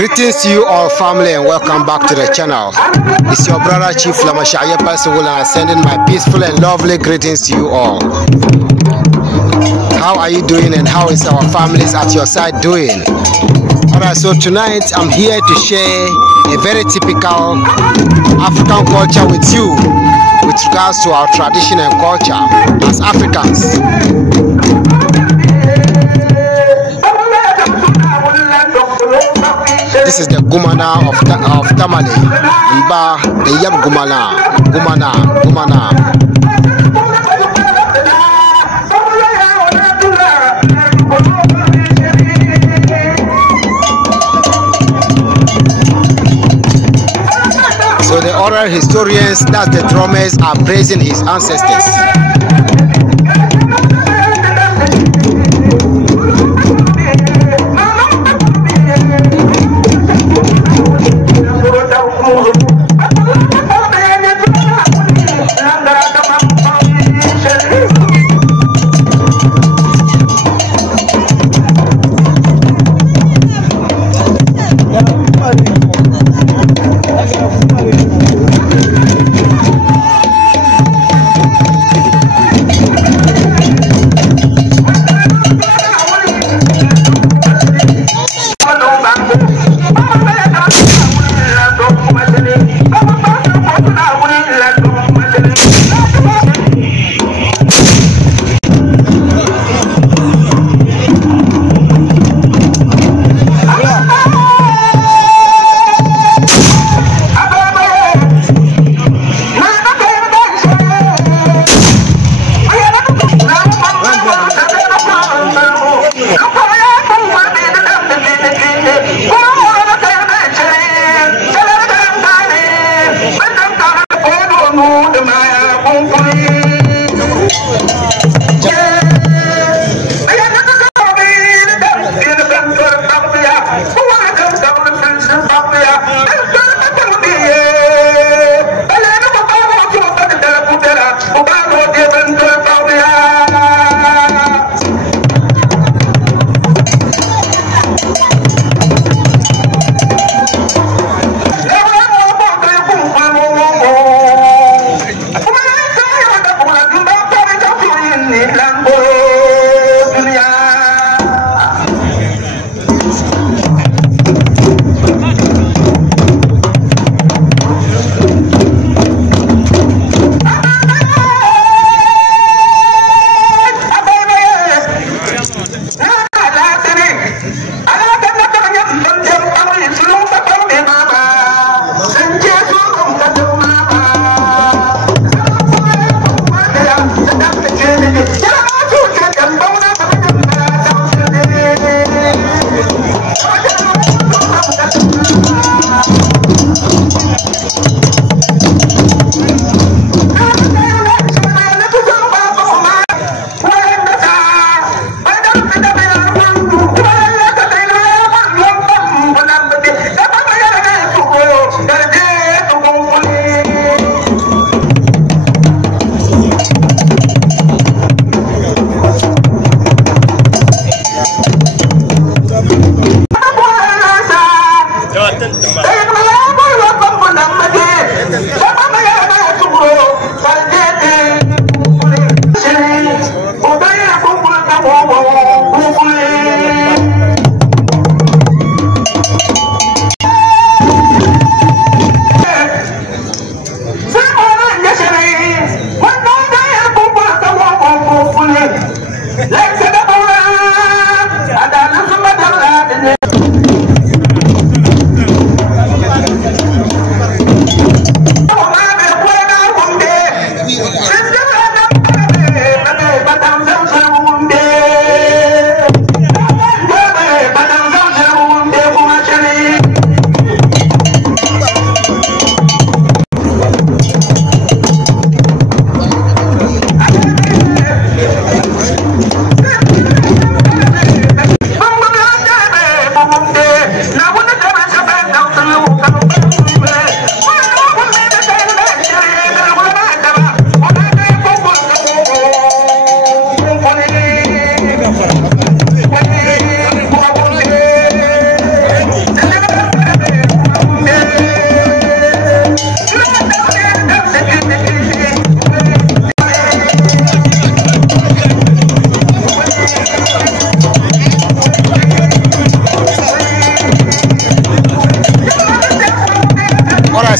Greetings to you all, family, and welcome back to the channel. It's your brother Chief Lamashegu Yepalsi Wulana sending my peaceful and lovely greetings to you all. How are you doing, and how is our families at your side doing? Alright, so tonight I'm here to share a very typical African culture with you with regards to our tradition and culture as Africans. This is the Gumana of Tamale. Mba, the Yab Gumana. So the oral historians, that's the drummers, are praising his ancestors.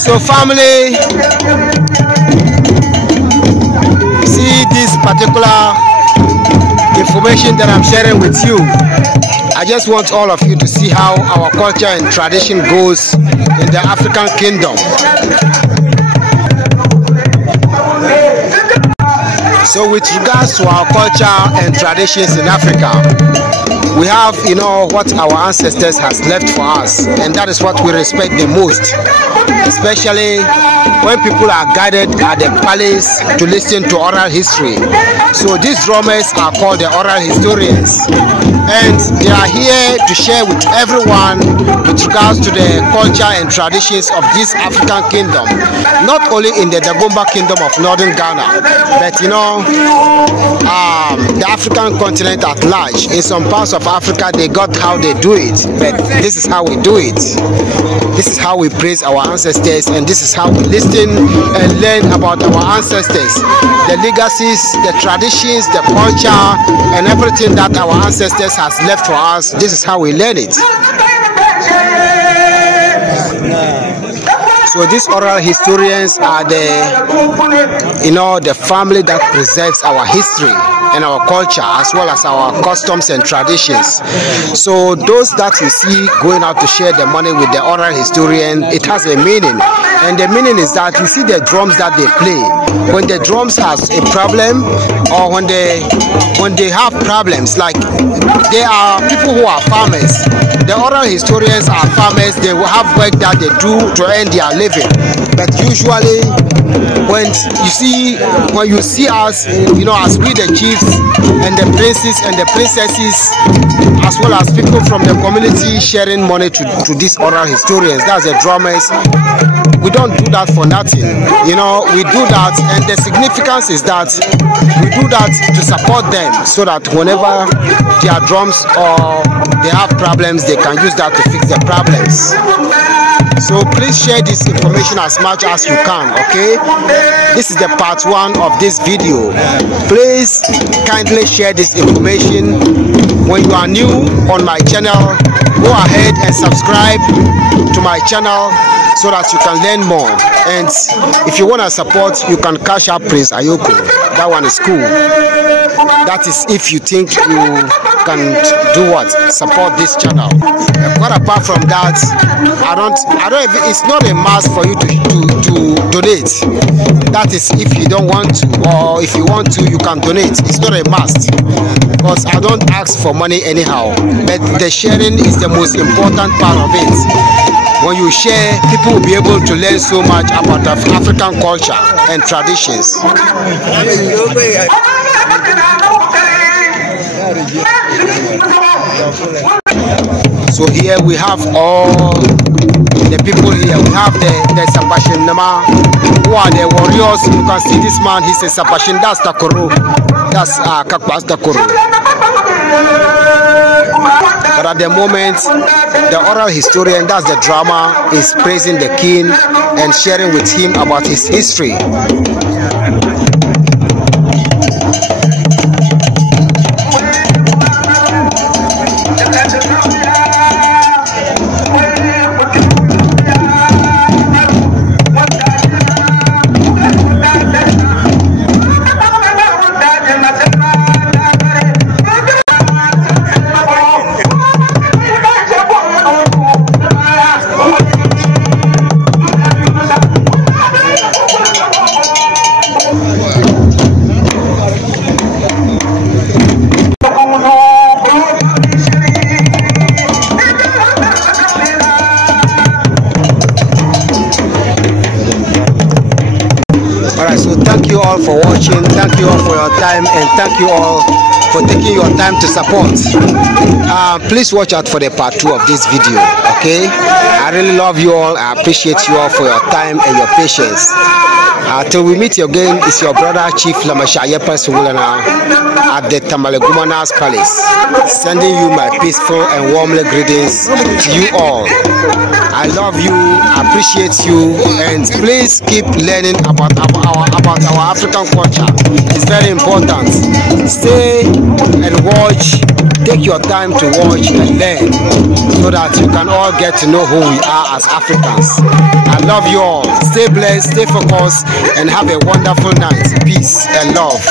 So family, see this particular information that I'm sharing with you. I just want all of you to see how our culture and tradition goes in the African kingdom. So with regards to our culture and traditions in Africa, we have, what our ancestors has left for us, and that is what we respect the most, especially when people are gathered at the palace to listen to oral history. So these drummers are called the oral historians, and they are here to share with everyone with regards to the culture and traditions of this African kingdom, not only in the Dagbon kingdom of northern Ghana, but the African continent at large. In some parts of Africa, they got how they do it, but this is how we do it. This is how we praise our ancestors, and this is how we listen and learn about our ancestors, the legacies, the traditions, the culture, and everything that our ancestors has left for us. This is how we learn it. So these oral historians are the family that preserves our history and our culture, as well as our customs and traditions. So those that you see going out to share the money with the oral historian, it has a meaning, and the meaning is that you see the drums that they play. When the drums has a problem, or when they have problems, like they are people who are farmers. The oral historians are farmers. They will have work that they do to earn their living. But usually, when you see us, as we the chiefs and the princes and the princesses, as well as people from the community sharing money to these oral historians, that's the drummers. We don't do that for nothing. We do that, and the significance is that we do that to support them, so that whenever their drums or they have problems, they can use that to fix their problems. So please share this information as much as you can, okay? This is the part 1 of this video. Please kindly share this information. When you are new on my channel, go ahead and subscribe to my channel so that you can learn more. And if you want to support, you can cash out Prince Ayoko. That one is cool. That is if you think you can do what? Support this channel. But apart from that, I don't even, it's not a must for you to donate. That is if you don't want to, or if you want to, you can donate. It's not a must, because I don't ask for money anyhow. But the sharing is the most important part of it. When you share, people will be able to learn so much about African culture and traditions. So here we have all the people here. We have the Sapashin Nama, who are the warriors. You can see this man, he's a Sapashin, that's Takoro. That's Kakwas Takoro. But at the moment, the oral historian, that's the drama, is praising the king and sharing with him about his history. Thank you all for watching, thank you all for your time, and thank you all for taking your time to support. Please watch out for the part 2 of this video, okay? I really love you all. I appreciate you all for your time and your patience. Till we meet again, it's your brother Chief Lamashegu Yepalsi Wulana at the Tamalegumanas Palace, sending you my peaceful and warmly greetings to you all. I love you, appreciate you, and please keep learning about our African culture. It's very important. Stay and watch. take your time to watch and learn so that you can all get to know who we are as Africans. I love you all. Stay blessed, stay focused, and have a wonderful night. Peace and love.